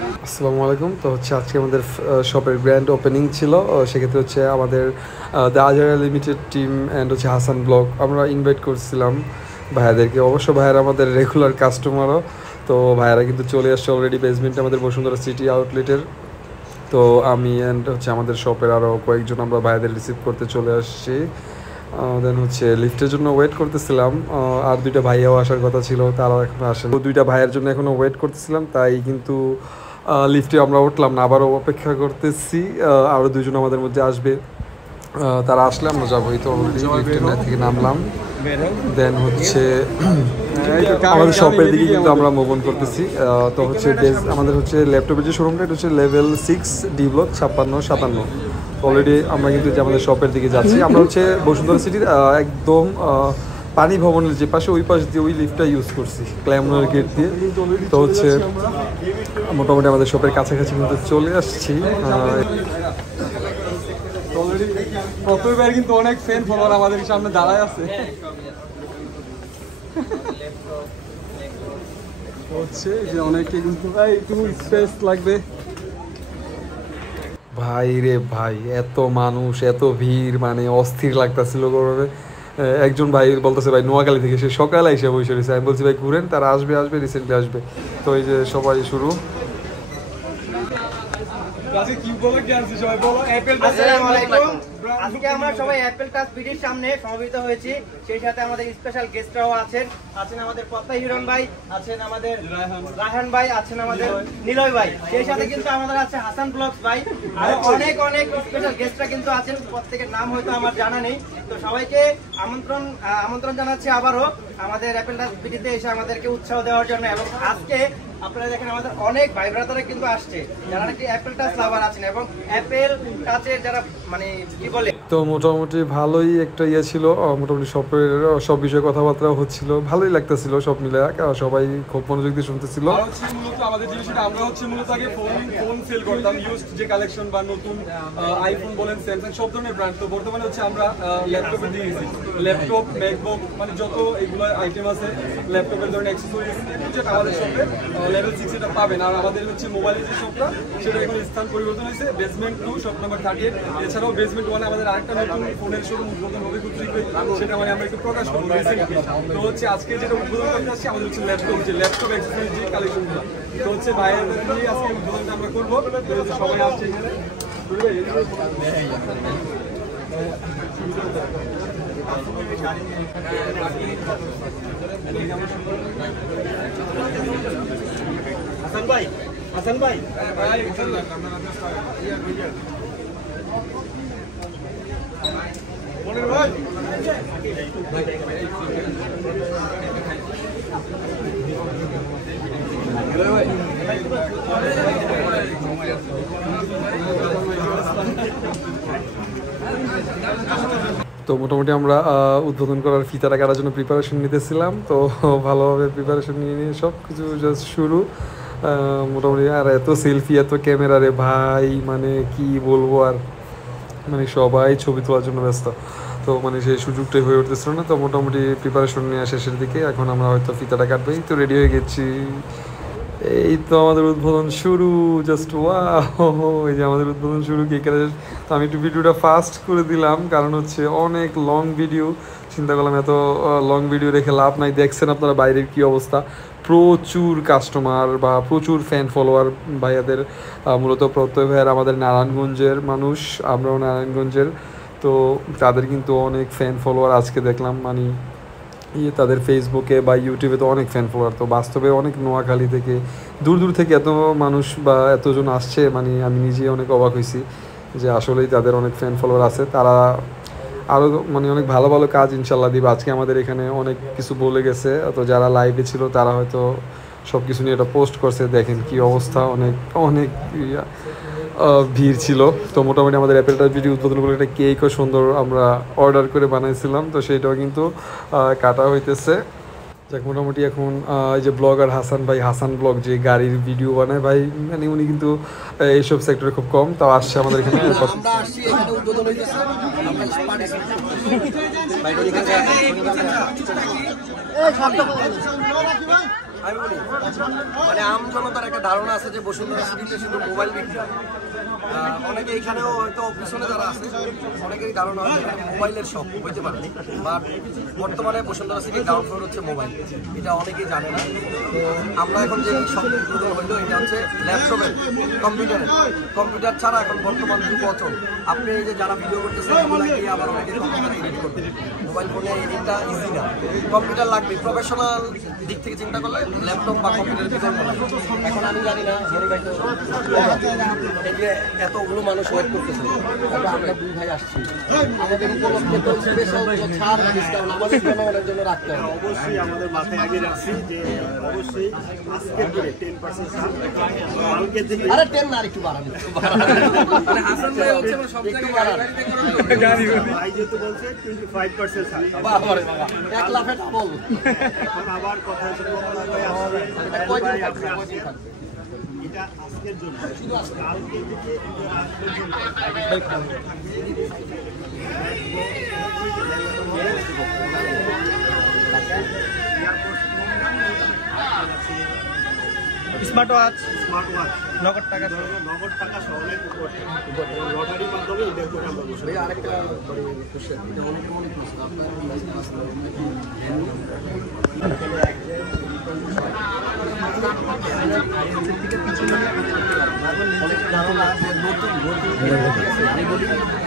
আসসালামু আলাইকুম। তো হচ্ছে আজকে আমাদের শপের গ্র্যান্ড ওপেনিং ছিল। সেক্ষেত্রে হচ্ছে আমাদের দ্য আজারা লিমিটেড টিম অ্যান্ড হচ্ছে হাসান ব্লগ আমরা ইনভাইট করছিলাম ভাইয়াদেরকে। অবশ্য ভাইয়ারা আমাদের রেগুলার কাস্টমারও। তো ভাইয়ারা কিন্তু চলে আসছে অলরেডি বেসমেন্টে আমাদের বসুন্ধরা সিটি আউটলেটের। তো আমি অ্যান্ড হচ্ছে আমাদের শপের আরও কয়েকজন আমরা ভাইয়াদের রিসিভ করতে চলে আসছি। দেন হচ্ছে লিফটের জন্য ওয়েট করতেছিলাম। আর দুইটা ভাইয়াও আসার কথা ছিল, তারাও এখন আসেন। দুইটা ভাইয়ের জন্য এখনও ওয়েট করতেছিলাম, তাই কিন্তু লিফটে আমরা উঠলাম না, আবারও অপেক্ষা করতেছি। আরও দুজন আমাদের মধ্যে আসবে, তারা আসলে আমরা যাবো। এই তো অলরেডি লিফটের থেকে নামলাম। দেন হচ্ছে আমাদের শপের দিকে কিন্তু আমরা মুভ অন করতেছি। তো হচ্ছে আমাদের হচ্ছে ল্যাপটপের যে শোরুমটা, এটা হচ্ছে লেভেল 6 ডি ব্লক 56-57। অলরেডি আমরা কিন্তু যে আমাদের শপের দিকে যাচ্ছি। আমরা হচ্ছে বসুন্ধরা সিটির একদম পানি ভবনের যে পাশে, ওই পাশ দিয়ে ওই লিফটটা ইউজ করছি, ক্ল্যামনার গেট দিয়ে। তো হচ্ছে মোটামুটি আমাদের শপের কাছাকাছি কিন্তু চলে আসছি। প্রথমবার কিন্তু অনেক ফ্যান ফলোয়ার আমাদের সামনে দাঁড়ায় আছে। হচ্ছে যে অনেকে কিন্তু ভাই একটু স্পেস লাগবে। ভাই রে ভাই, এত মানুষ, এত ভিড়, মানে অস্থির লাগতেছিল গরমে। একজন ভাই বলতেছে ভাই নোয়াখালী থেকে, সে সকালে এসে বসে রয়েছে। আমি বলছি ভাই ঘুরেন, তারা আসবে রিসেন্টলি আসবে। তো এই যে সবাই শুরু। আজকে আমরা সবাই অ্যাপেল টাচ বিডির সামনে সমবেত হয়েছি। সেই সাথে আমাদের স্পেশাল গেস্টরাও আছেন আমাদের পদ্মা হিরণ ভাই, আছেন আমাদের রায়হান ভাই, আছেন আমাদের নিলয় ভাই। সেই সাথে কিন্তু আমাদের আছে হাসান ব্লগস ভাই, আর অনেক অনেক স্পেশাল গেস্টরা কিন্তু আছেন। প্রত্যেকের নাম হয়তো আমার জানা নেই। তো সবাইকে আমন্ত্রণ জানাচ্ছি আবারও আমাদের অ্যাপেল টাচ বিডিতে এসে আমাদেরকে উৎসাহ দেওয়ার জন্য। এবং আজকে আপনারা দেখেন আমাদের অনেক ভাই ব্রাদাররা কিন্তু আসছে, যারা নাকি অ্যাপেল টাচ লাভার আছেন এবং অ্যাপেল টাচের যারা মানে কি বলে। তো মোটামুটি ভালোই একটা ইয়ে ছিল, মোটামুটি শপের সব বিষয়ে কথাবার্তা হচ্ছিল, ভালোই লাগতেছিল সব মিলে। সবাই খুব মনোযোগ দিয়ে শুনতেছিল। মূলত আমাদের জিনিসটা আমরা হচ্ছে মূলত আগে ফোন সেল করতাম, ইউজড যে কালেকশন বা নতুন আইফোন বলেন, স্যামসাং, সব ধরনের ব্র্যান্ড। তো বর্তমানে হচ্ছে আমরা ল্যাপটপে দিয়ে গেছি, ল্যাপটপ, ম্যাকবুক, মানে যত এইগুলো আইটেম আছে ল্যাপটপের ধরনের অ্যাক্সেসরিজ, যেটা আমাদের শপে লেভেল 6 এটা পাবেন। আর আমাদের হচ্ছে মোবাইলের যে শপটা, সেটা এখন স্থান পরিবর্তন হয়েছে, বেসমেন্ট 2 শপ নাম্বার 38। এছাড়াও বেসমেন্ট 1 আমাদের আরেকটা নতুন ফোনের শোরুম উদ্বোধন হবে খুব শীঘ্রই, সেটা মানে আমরা একটু প্রকাশ করবো রিসেন্টলি। তো হচ্ছে আজকে যেটা উদ্বোধন করতে আসছি আমাদের হচ্ছে ল্যাপটপ অ্যাক্সেসরিজ যে কালেকশনগুলো। তো হচ্ছে বাইরের নিয়ে আজকে উদ্বোধনটা আমরা করবো। তো হচ্ছে সবাই আসছে এখানে। হাসান ভাই তো মোটামুটি আমরা উদ্বোধন করার ফিতাটা কাটার জন্য প্রিপারেশন নিতেছিলাম। তো ভালোভাবে প্রিপারেশন নিয়ে সব কিছু জাস্ট শুরু। মোটামুটি আর এত সেলফি, এত ক্যামেরা রে ভাই, মানে কি বলবো আর, মানে সবাই ছবি তোলার জন্য ব্যস্ত। তো মানে সেই সুযোগটাই হয়ে উঠতেছিল না। তো মোটামুটি প্রিপারেশন নিয়ে শেষের দিকে, এখন আমরা হয়তো ফিতাটা কাটবো। এই তো রেডি হয়ে গেছি, এই তো আমাদের উদ্বোধন শুরু। জাস্ট ওয়াও, এই যে আমাদের উদ্বোধন শুরু। তো আমি একটু ভিডিওটা ফাস্ট করে দিলাম, কারণ হচ্ছে অনেক লং ভিডিও। চিন্তা করলাম এত লং ভিডিও রেখে লাভ নাই। দেখছেন আপনারা বাইরের কি অবস্থা, প্রচুর কাস্টমার বা প্রচুর ফ্যান ফলোয়ার ভাইয়াদের। মূলত প্রত্যয় ভাইয়ার আমাদের নারায়ণগঞ্জের মানুষ, আমরাও নারায়ণগঞ্জের। তো তাদের কিন্তু অনেক ফ্যান ফলোয়ার আজকে দেখলাম, মানে তাদের ফেসবুকে বা ইউটিউবে তো অনেক ফ্যান ফলোয়ার। তো বাস্তবে অনেক নোয়াখালী থেকে, দূর দূর থেকে এত মানুষ বা এতজন আসছে, মানে আমি নিজেই অনেক অবাক হয়েছি যে আসলেই তাদের অনেক ফ্যান ফলোয়ার আছে। তারা আরও মানে অনেক ভালো ভালো কাজ ইনশাল্লাহ দিবে। আজকে আমাদের এখানে অনেক কিছু বলে গেছে, তো যারা লাইভে ছিল তারা হয়তো সব কিছু নিয়ে এটা পোস্ট করছে। দেখেন কি অবস্থা, অনেক অনেক ভিড় ছিল। তো মোটামুটি আমাদের অ্যাপেলটার ভিডিও উদ্বোধন করে একটা কেকও সুন্দর আমরা অর্ডার করে বানাইছিলাম, তো সেইটাও কিন্তু কাটা হইতেছে। যাক, মোটামুটি এখন এই যে ব্লগার হাসান ভাই, হাসান ব্লগ, যে গাড়ির ভিডিও বানায় ভাই, মানে উনি কিন্তু এইসব সেক্টরে খুব কম, তাও আসছে আমাদের এখানে। আমি বলি মানে আম জনতার একটা ধারণা আছে যে বসুন্ধরা সিটিতে শুধু মোবাইল বিক্রি হয়। অনেকে এখানেও হয়তো পিছনে যারা আছে অনেকেরই ধারণা হয় মোবাইলের শপ হইতে পারে, বাট বর্তমানে বসুন্ধরা সিটির গ্রাউন্ড ফ্লোর হচ্ছে মোবাইল, এটা অনেকেই জানে না। তো আমরা এখন যে শপ হইলো এটা হচ্ছে ল্যাপটপের, কম্পিউটার ছাড়া এখন বর্তমান যুগ অচল। আপনি এই যে যারা ভিডিও করতেছেন এগুলো গিয়ে আবার অনেকে কম্পিউটারে এডিট করবে, মোবাইল ফোনে এডিটটা ইজি না, কম্পিউটার লাগবে। প্রফেশনাল দিক থেকে চিন্তা করলে ল্যাপটপ বা কম্পিউটারের বিকল্প নাই। এখন আমি জানি না এই যে এতগুলো মানুষ ওয়েট করতেছে, আমরা দুই ভাই আসছি, আমাদের উপলক্ষে তো স্পেশাল ছাড় ডিসকাউন্ট আমাদের জনগণের জন্য রাখতে হবে। অবশ্যই আমাদের মাথায় আগে রাখছি যে অবশ্যই আজকে করে 10% ছাড়, কালকে থেকে আরে 10 না একটু বাড়ান, মানে হাসান ভাই হচ্ছে সব জায়গায় গাড়ি ভাই যেহেতু বলছে 25% ছাড়। বাবা রে বাবা, 1 লাফে ডাবল। এখন আবার কথা হচ্ছে ভাই আসবে, এটা কয়দিন থাকবে? এটা আজকের জন্য, কালকে থেকে আজকের জন্য স্মার্ট ওয়াচ স্মার্ট ওয়াচ নগদ টাকা নগদ টাকা সহ অনেক লটারির মাধ্যমে এটা করে আমরা বসে। ভাই আরেকটা কোশ্চেন, এটা অনেকে মনে করছে আপনার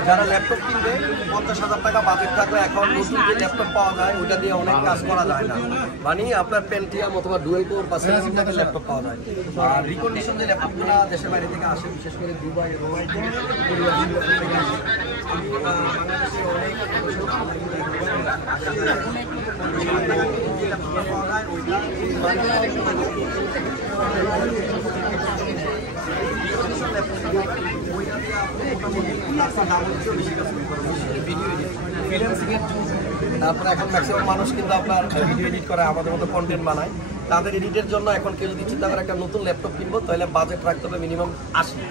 যারা ল্যাপটপ কিনবে 50,000 টাকা বাজেট থাকলে এখন নতুন যে ল্যাপটপ পাওয়া যায় ওইটা দিয়ে অনেক কাজ করা যায় না, মানে আপনার পেন্টিয়াম অথবা ডুয়েল কোর বা সেভেন সিটারের ল্যাপটপ পাওয়া যায়। আর রিকন্ডিশন যে ল্যাপটপগুলো দেশের বাইরে থেকে আসে, বিশেষ করে দুবাই এবং থেকে আসে, বাংলাদেশে অনেক তারপরে এখন ম্যাক্সিমাম মানুষ কিন্তু আপনার ভিডিও এডিট করে, আমাদের মতো কন্টেন্ট বানায়। তাদের এডিটের জন্য এখন কেউ যদি চিন্তা করে একটা নতুন ল্যাপটপ কিনবো তাহলে বাজেট রাখতে হবে মিনিমাম 80,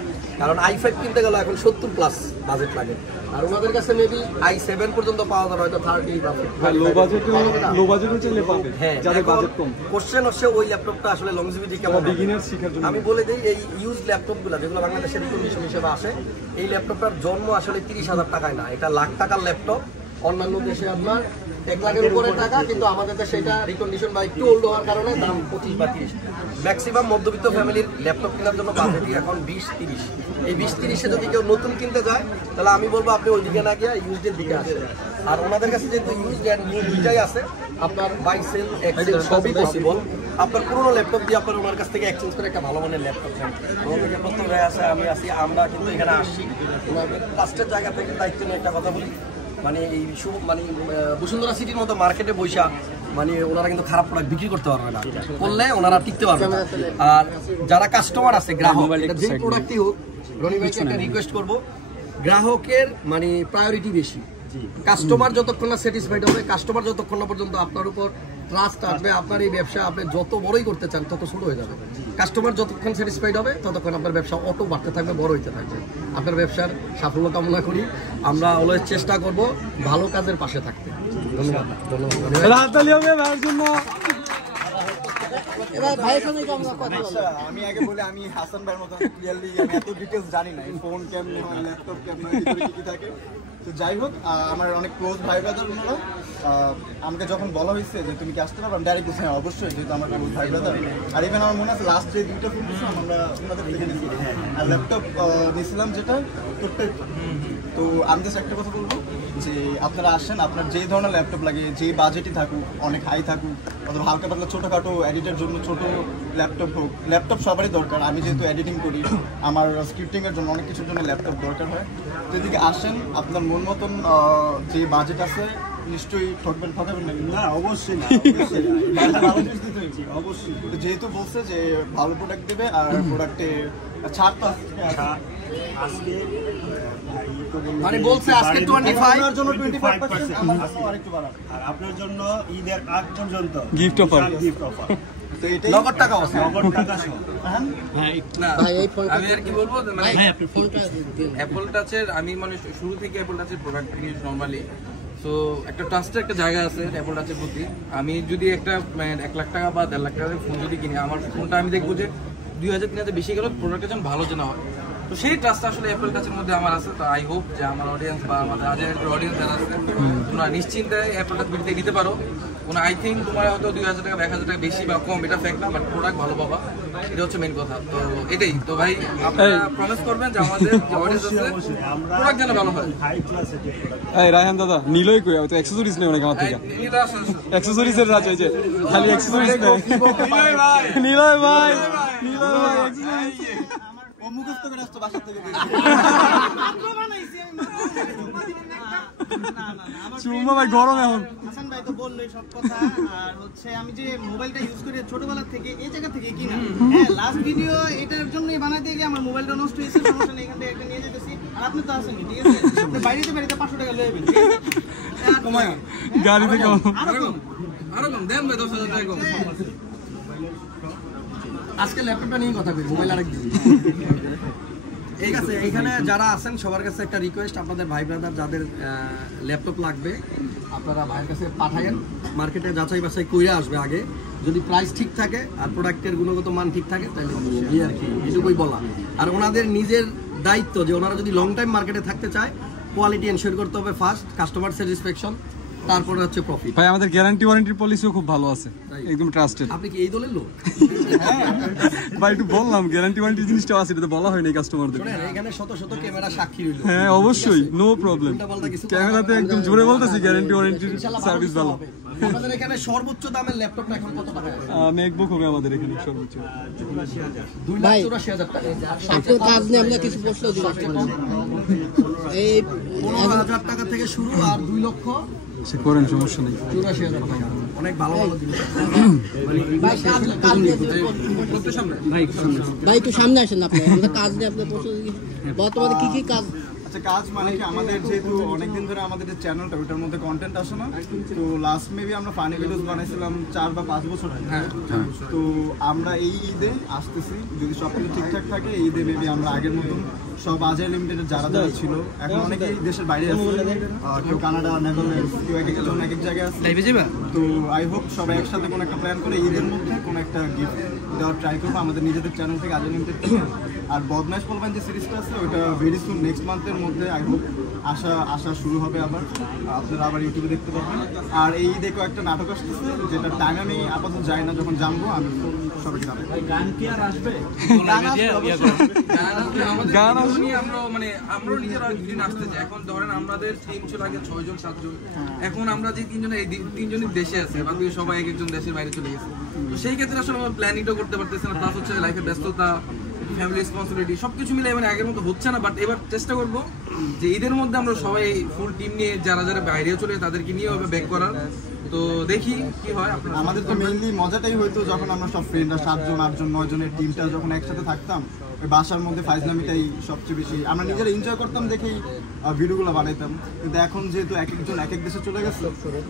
কারণ i5 কিনতে গেলে এখন 70+ বাজেট লাগে। আর ওনাদের কাছে মেবি i7 পর্যন্ত পাওয়া যাবে, হয়তো 30 বা 50। লো বাজেটে চাইলে পাবে, হ্যাঁ, যাদের বাজেট কম। কোশ্চেন হচ্ছে ওই ল্যাপটপটা আসলে লংজিভিটি কেমন, বিগিনার শেখার জন্য। আমি বলে দিই এই ইউজ ল্যাপটপগুলো যেগুলো বাংলাদেশের রিকন্ডিশন হিসেবে আসে, এই ল্যাপটপটার জন্ম আসলে 30,000 টাকায় না, এটা লাখ টাকার ল্যাপটপ। অন্যান্য দেশে আপনার 1 লাখের উপরে টাকা, কিন্তু আমাদের দেশে এটা রিকন্ডিশন বা একটু ওল্ড হওয়ার কারণে দাম 25 বা 30। ম্যাক্সিমাম মধ্যবিত্ত ফ্যামিলির ল্যাপটপ কেনার জন্য বাজেটই এখন 20-30। এই 20-30-এ যদি কেউ নতুন কিনতে যায় তাহলে আমি বলবো আপনি ওই দিকে না গিয়ে ইউজডের দিকে আসেন। আর ওনাদের কাছে যেহেতু ইউজ অ্যান্ড নিউ দুইটাই আছে, আপনার বাই সেল এক্সচেঞ্জ সবই পসিবল। আপনার পুরোনো ল্যাপটপ দিয়ে আপনার ওনার কাছ থেকে এক্সচেঞ্জ করে একটা ভালো মানের ল্যাপটপ চান। আমাদের প্রথম ভাই আছে, আমি আছি, আমরা কিন্তু এখানে আসছি ওনাদের লাস্টের জায়গা থেকে দায়িত্ব নিয়ে একটা কথা বলি, মানে এই মানে বসুন্ধরা সিটির মতো মার্কেটে বৈশা মানে ওনারা কিন্তু খারাপ প্রোডাক্ট বিক্রি করতে পারবে না, করলে ওনারা টিকতে পারবে না। আর যারা কাস্টমার আছে, গ্রাহক, যে প্রোডাক্টই হোক, রনি ভাইকে একটা রিকোয়েস্ট করবো, গ্রাহকের মানে প্রায়োরিটি বেশি। কাস্টমার যতক্ষণ না স্যাটিসফাইড হবে, কাস্টমার যতক্ষণ না পর্যন্ত আপনার উপর ট্রাস্ট আসবে, আপনার এই ব্যবসা আপনি যত বড়ই করতে চান তত ছোট হয়ে যাবে। কাস্টমার যতক্ষণ স্যাটিসফাইড হবে ততক্ষণ আপনার ব্যবসা অটো বাড়তে থাকবে, বড় হইতে থাকবে। আপনার ব্যবসার সাফল্য কামনা করি, আমরা অলওয়েজ চেষ্টা করব ভালো কাজের পাশে থাকতে। ধন্যবাদ। আমি আগে বলি, আমি হাসান ভাইয়ের মতো ক্লিয়ারলি আমি এত ডিটেলস জানি না, ফোন কেমনি হয়, ল্যাপটপ কেমনি হয়, কি থাকে। তো যাই হোক, আমার অনেক ক্লোজ ভাই ব্রাদার ওনারা। আমাকে যখন বলা হয়েছে যে তুমি কি আসতে পারো, আমি ডাইরেক্ট বলছি হ্যাঁ অবশ্যই, যেহেতু আমার ক্লোজ ভাই ব্রাদার। আর ইভেন আমার মনে আছে লাস্ট যে 2টা ফোন দিয়েছিলাম আমরা ওনাদের থেকে নিয়েছি, আর ল্যাপটপ নিয়েছিলাম যেটা প্রত্যেক। তো আমি জাস্ট একটা কথা বলবো যে আপনারা আসেন, আপনার যে ধরনের ল্যাপটপ লাগে, যে বাজেটই থাকুক, অনেক হাই থাকুক অথবা হালকা পাতলা ছোটোখাটো এডিটের জন্য ছোট ল্যাপটপ হোক, ল্যাপটপ সবারই দরকার। আমি যেহেতু এডিটিং করি, আমার স্ক্রিপ্টিংয়ের জন্য অনেক কিছুর জন্য ল্যাপটপ দরকার হয়। তো এদিকে আসেন, আপনার মন মতন যে বাজেট আছে নিশ্চয়ই ঠকবেন না? অবশ্যই না, ভালো জিনিস দিতে হয়েছে অবশ্যই। যেহেতু বলছে যে ভালো প্রোডাক্ট দেবে আর প্রোডাক্টে ছাড় তো আজকে মানে বলছে আজকে 25 এর জন্য 25% আমার আরেকটু বাড়ান, আর আপনার জন্য ঈদের আগ পর্যন্ত গিফট অফার। তো এটাই নগদ টাকা আছে, নগদ টাকা সহ। আমি আর কি বলবো, মানে অ্যাপল টাচের আমি মানে শুরু থেকে অ্যাপল টাচের প্রোডাক্ট নিয়ে নর্মালি তো একটা ট্রাস্টের একটা জায়গা আছে অ্যাপল টাচের প্রতি। আমি যদি একটা 1 লাখ টাকা বা 1.5 লাখ টাকার ফোন যদি কিনি, আমার ফোনটা আমি দেখবো যে 2000-3000 বেশি গেল, প্রোডাক্টের যেন ভালো যেন হয়। তো সেই ট্রাস্টটা আসলে অ্যাপল টাচের মধ্যে আমার আছে। তো আই হোপ যে আমার অডিয়েন্স বা আমাদের আজের অডিয়েন্স যারা আছে তোমরা নিশ্চিন্তে অ্যাপল টাচ বিলতে নিতে পারো। কোনো আই থিঙ্ক তোমার হয়তো 2000 টাকা 1000 টাকা বেশি বা কম, এটা ফ্যাক্ট না, বাট প্রোডাক্ট ভালো পাবা, এটা হচ্ছে মেইন কথা। তো এটাই তো ভাই, আপনারা প্রমিস করবেন যে আমাদের যে অডিয়েন্স আছে প্রোডাক্ট যেন ভালো হয়। হাই ক্লাসের যে প্রোডাক্ট এই রায়হান দাদা নিলই কই তো অ্যাকসেসরিজ নেই অনেক আমার থেকে এটা আসলে অ্যাকসেসরিজের রাজ হয়েছে খালি অ্যাকসেসরিজ নেই নিলয় ভাই অ্যাকসেসরিজ ও মুখস্থ করে আসতো বাসা থেকে চুম্মা ভাই গরম এখন হাসান ভাই তো বললোই সব কথা। আর হচ্ছে আমি যে মোবাইলটা ইউজ করি ছোটবেলা থেকে, এই জায়গা থেকে কিনা, হ্যাঁ লাস্ট ভিডিও এটার জন্যই বানাতে গিয়ে আমার মোবাইলটা নষ্ট হয়েছে, সমস্যা নেই, এখান থেকে একটা নিয়ে যেতেছি। আর আপনি তো আসেন, ঠিক আছে, আপনি বাড়িতে 500 টাকা লয়ে যাবেন, গাড়ি থেকে আরো কম দেন ভাই, 10,000 টাকা কম। আজকে ল্যাপটপটা নিয়ে কথা বলি, মোবাইল আরেক দিন। ঠিক আছে, এইখানে যারা আছেন সবার কাছে একটা রিকোয়েস্ট, আপনাদের ভাই ব্রাদার যাদের ল্যাপটপ লাগবে আপনারা ভাইয়ের কাছে পাঠায়েন, মার্কেটে যাচাই বাছাই কইরা আসবে আগে। যদি প্রাইস ঠিক থাকে আর প্রোডাক্টের গুণগত মান ঠিক থাকে তাহলে এই আর কি, এটুকুই বলা। আর ওনাদের নিজের দায়িত্ব যে ওনারা যদি লং টাইম মার্কেটে থাকতে চায়, কোয়ালিটি এনশিওর করতে হবে ফার্স্ট, কাস্টমার স্যাটিসফ্যাকশন, তারপরে হচ্ছে প্রফিট। ভাই আমাদের গ্যারান্টি ওয়ারেন্টির পলিসিও খুব ভালো আছে, একদম ট্রাস্টেড। আপনি কি এই দলের লোক? ভাই একটু বললাম গ্যারান্টি ওয়ারেন্টি জিনিসটা আছে, এটা তো বলা হয়নি কাস্টমারদের। শোনেন, এখানে শত শত ক্যামেরা সাক্ষী রইল। হ্যাঁ অবশ্যই, নো প্রবলেম, ক্যামেরাতে একদম জোরে বলতেছি গ্যারান্টি ওয়ারেন্টির সার্ভিস ভালো। আমাদের এখানে সর্বোচ্চ দামের ল্যাপটপটা এখন কত টাকা? ম্যাকবুক হবে আমাদের এখানে সর্বোচ্চ 2,84,000 টাকা। আপনার কাজ নিয়ে আমরা কিছু প্রশ্ন জিজ্ঞাসা করব। এই 15,000 টাকা থেকে শুরু আর 2 লক্ষ সে করেন, সমস্যা নেই। 84,000 টাকা, অনেক ভালো ভালো জিনিস। ভাই কাজ নিয়ে ভাই একটু সামনে আসেন আপনি, আমরা কাজ নিয়ে আপনার প্রশ্ন বর্তমানে কি কাজ? আচ্ছা, কাজ মানে কি, আমাদের যেহেতু অনেকদিন ধরে আমাদের যে চ্যানেলটা ওটার মধ্যে কন্টেন্ট আসে না, তো লাস্ট মেবি আমরা ফানি ভিডিওস বানাইছিলাম 4 বা 5 বছর আগে। তো আমরা এই ঈদে আসতেছি, যদি সব কিছু ঠিকঠাক থাকে, এই ঈদে মেবি আমরা আগের মতন সব আজের লিমিটেডের যারা যারা ছিল, এখন অনেকেই দেশের বাইরে আছে, কেউ কানাডা, নেদারল্যান্ডস, কেউ এক একজন এক এক জায়গায় আছে। তো আই হোপ সবাই একসাথে কোনো একটা প্ল্যান করে ঈদের মধ্যে কোনো একটা গিফট দেওয়ার ট্রাই করবো আমাদের নিজেদের চ্যানেল থেকে, আজের লিমিটেড থেকে। আর বদমাইশ বলবেন যে সিরিজটা আছে, ওইটা ভেরি সুন নেক্সট মান্থের মধ্যে আই হোপ আসা শুরু হবে, আবার আপনারা আবার ইউটিউবে দেখতে পাবেন। আর এই ঈদে একটা নাটক আসতেছে, যেটা টাইম আমি আপাতত যাই না, যখন জানবো আমি সবাইকে জানাবো। গান কি আর আসবে? গান আসবে, আমরা নিজেরা দিন আসতেছে। এখন ধরেন আমাদের টিম ছিল আগে 6 জন 7 জন, এখন আমরা যে 3 জন, এই 3 জনই দেশে আছে, বাকি সবাই এক একজন দেশের বাইরে চলে গেছে। তো সেই ক্ষেত্রে আসলে আমরা প্ল্যানিংটা করতে পারতেছি না, প্লাস হচ্ছে লাইফের ব্যস্ততা, ফ্যামিলি রেসপন্সিবিলিটি সবকিছু মিলে মানে আগের মতো হচ্ছে না। বাট এবার চেষ্টা করবো যে ঈদের মধ্যে আমরা সবাই ফুল টিম নিয়ে যারা যারা বাইরেও চলে তাদেরকে নিয়ে ব্যাক করার। তো দেখি কি হয়। আমাদের তো মেইনলি মজাটাই হইতো যখন আমরা সব ফ্রেন্ডরা 7 জন 8 জন 9 জনের টিমটা যখন একসাথে থাকতাম, ওই বাসার মধ্যে ফাইজলামিটাই সবচেয়ে বেশি আমরা নিজেরা এনজয় করতাম দেখেই ভিডিওগুলো বানাইতাম। কিন্তু এখন যেহেতু এক একজন এক এক দেশে চলে গেছে,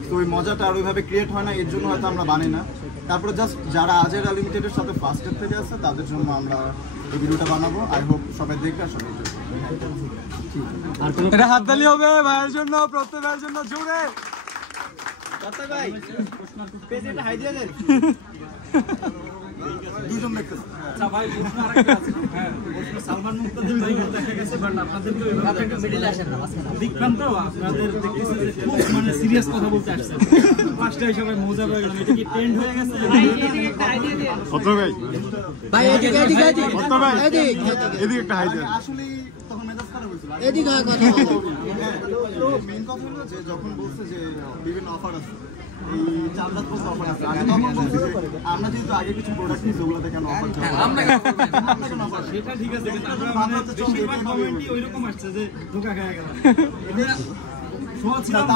তো ওই মজাটা আর ওইভাবে ক্রিয়েট হয় না, এর জন্য হয়তো আমরা বানাই না। তারপরে জাস্ট যারা আজের লিমিটেডের সাথে ফার্স্টের থেকে আছে তাদের জন্য আমরা এই ভিডিওটা বানাবো। আই হোপ সবাই দেখবে আর সবাই এটা হাততালি হবে ভাইয়ের জন্য, প্রত্যেক ভাইয়ের জন্য জোরে। ভাই পেজে একটা হাই দিয়ে দেন। দুজন দেখতেছে। আচ্ছা ভাই, প্রশ্ন আরেকটা আছে। হ্যাঁ, প্রশ্ন সালমান মুক্তাদির ভাই দেখা গেছে, বাট আপনাদের তো এভাবে দেখা মিডলে আসেন না, বিক্রান্ত আপনাদের দেখতেছি যে খুব সিরিয়াস কথা বলতে আসছে। ফার্স্টে সবাই মজা হয়ে গেল, এটা কি ট্রেন্ড হয়ে গেছে? ভাই এদিকে একটা আইডিয়া দেন। কত ভাই? ভাই এদিকে কত ভাই? এদিকে একটা হাই দেন। আসলে তখন মেজাজ খারাপ হয়েছিল। এদিকে কথা বলো। তো মেইন কথা হলো যে যখন বলছে যে বিভিন্ন অফার আছে, এই 4 লাখ অফার আছে, আমি তখন বলছি যে আমরা যেহেতু আগে কিছু প্রোডাক্ট নিয়েছি, ওগুলোতে কেন অফার চাই? আমরা কেন অফার? সেটা ঠিক আছে, কিন্তু আমরা বেশিরভাগ কমেন্টই ওইরকম আসছে যে ধোকা খেয়ে গেল।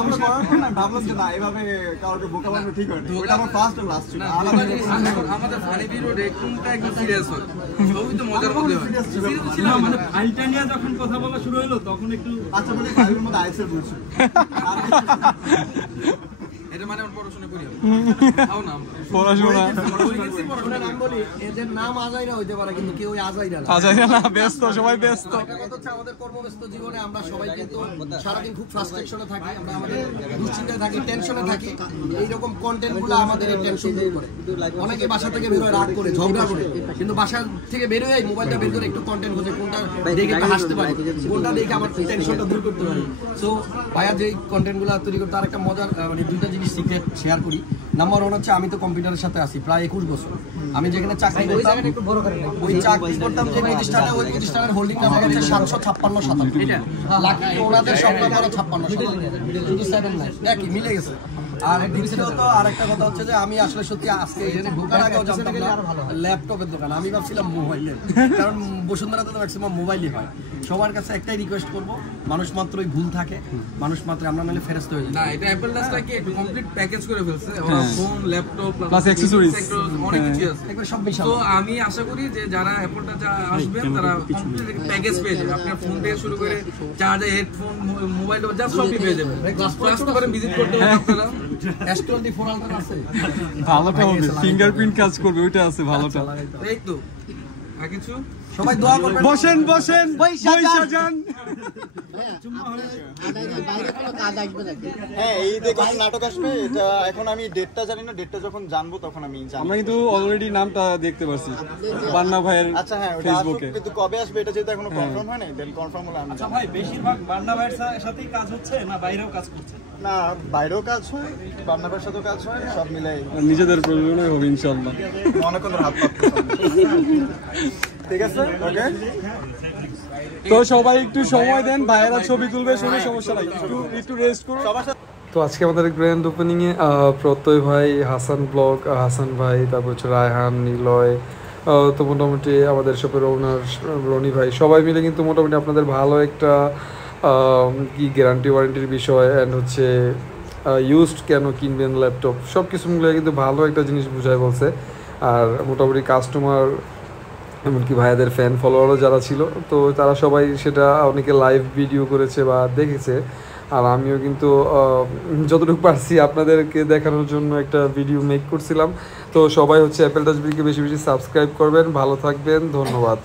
আমরা করার পর না ভাবলাম যে না, এভাবে কাউকে বোকা বানানো ঠিক হয় না। ওটা আমার ফার্স্ট আর লাস্ট ছিল। আমাদের ফানি ভিডিও রেকর্ডটা একদম সিরিয়াস হয়, সবই তো মজার মধ্যে হয়। সিরিয়াস ছিল মানে ফাইলটা নিয়ে যখন কথা বলা শুরু হলো তখন একটু আচ্ছা বলে ফাইলের মধ্যে আইসেল বলছিল। এটা মানে আমার পড়াশোনা করি আমি। তাও না আমরা। পড়াশোনা শোনেন, আমি বলি, এদের নাম আজাইরা হইতে পারে কিন্তু কেউ আজাইরা না। আচ্ছা না, ব্যস্ত, সবাই ব্যস্ত। একটা কথা হচ্ছে, আমাদের কর্মব্যস্ত জীবনে আমরা সবাই কিন্তু সারাদিন খুব ফ্রাস্ট্রেশনে থাকি, আমরা আমাদের দুশ্চিন্তায় থাকি, টেনশনে থাকি। এইরকম কন্টেন্টগুলো আমাদের এই টেনশন দূর করে। অনেকে বাসা থেকে বেরোয় রাগ করে, ঝগড়া করে, কিন্তু বাসা থেকে বেরোয় মোবাইলটা বের করে একটু কন্টেন্ট খুঁজে, কোনটা দেখে একটু হাসতে পারি, কোনটা দেখে আমার টেনশনটা দূর করতে পারি। সো ভাইয়া যে কন্টেন্টগুলো তৈরি করতে, আর একটা মজার মানে দুইটা জিনিস সিক্রেট শেয়ার করি। নাম্বার ওয়ান হচ্ছে, আমি তো কম্পিউটারের সাথে আছি প্রায় 21 বছর। আমি যেখানে চাকরি করতাম, ওই চাকরি করতাম যে প্রতিষ্ঠানে, ওই প্রতিষ্ঠানের হোল্ডিং নাম্বার হচ্ছে 756 লাকি ওনাদের সব নাম্বার 56 শুধু 7 নাই, একই মিলে গেছে। আর দ্বিতীয়ত আরেকটা কথা হচ্ছে যে আমি আসলে সত্যি আজকে এখানে ঢোকার আগেও জানতাম না ল্যাপটপের দোকান, আমি ভাবছিলাম মোবাইলের, কারণ বসুন্ধরাতে তো ম্যাক্সিমাম মোবাইলই হয়। সবার কাছে একটাই রিকোয়েস্ট করবো, মানুষ মাত্রই ভুল থাকে, মানুষ মাত্র আমরা নাহলে ফেরস্ত হয়ে না, যাই। এটা অ্যাপল টাচটা কি একটু কমপ্লিট প্যাকেজ করে ফেলছে, ওরা ফোন, ল্যাপটপ Plus accessories। অনেক কিছু আছে। একবার সব বিশাল। তো আমি আশা করি যে যারা অ্যাপল টাচ আসবেন তারা কমপ্লিট প্যাকেজ পেয়ে যাবে। আপনার ফোন থেকে শুরু করে চার্জার, হেডফোন, মোবাইল, যা সবই পেয়ে যাবেন। আসতে পারেন, ভিজিট করতে পারেন আপনারা। S24 Ultra আছে, ভালোটা হবে, ফিঙ্গারপ্রিন্ট কাজ করবে, ওইটা আছে ভালোটা। এই তো আর কিছু সবাই দোয়া করবেন। বসেন বসেন, বৈশা যান। বাইরে কোনো কাজ আসবে নাকি? হ্যাঁ, এই দেখুন নাটক আসবে, এটা এখন আমি ডেটটা জানি না, ডেটটা যখন জানবো তখন আমি জানবো। আমরা কিন্তু অলরেডি নামটা দেখতে পারছি বান্না ভাইয়ের আচ্ছা হ্যাঁ, ওটা ফেসবুকে। আসুক, কিন্তু কবে আসবে এটা যেহেতু এখনো কনফার্ম হয় নাই, দেন কনফার্ম হলে আমি জানাবো। ভাই বেশিরভাগ বান্না ভাইয়ের সাথেই কাজ হচ্ছে না বাইরেও কাজ করছে? না, বাইরেও কাজ হয়, বান্নাবার সাথেও কাজ হয়, সব মিলাই নিজেদের প্রয়োজনই হবে ইনশাল্লাহ। অনেকক্ষণ ধরে হাত পাততে ঠিক আছে, ওকে। তো সবাই একটু সময় দেন, ভাইয়েরা ছবি তুলবে, কোনো সমস্যা নাই, একটু রেস্ট করুন। তো আজকে আমাদের গ্র্যান্ড ওপেনিং এ প্রত্যয় ভাই, হাসান ব্লগ, হাসান ভাই, তারপর হচ্ছে রায়হান, নিলয়, তো মোটামুটি আমাদের শপের ওনার রনি ভাই, সবাই মিলে কিন্তু মোটামুটি আপনাদের ভালো একটা কি গ্যারান্টি ওয়ারেন্টির বিষয় অ্যান্ড হচ্ছে ইউজড কেন কিনবেন ল্যাপটপ, সব কিছু মিলে কিন্তু ভালো একটা জিনিস বুঝায় বলছে। আর মোটামুটি কাস্টমার, এমনকি ভাইয়াদের ফ্যান ফলোয়ারও যারা ছিল, তো তারা সবাই সেটা অনেকে লাইভ ভিডিও করেছে বা দেখেছে। আর আমিও কিন্তু যতটুকু পারছি আপনাদেরকে দেখানোর জন্য একটা ভিডিও মেক করছিলাম। তো সবাই হচ্ছে অ্যাপেল টাচ বিডিকে বেশি বেশি সাবস্ক্রাইব করবেন, ভালো থাকবেন, ধন্যবাদ।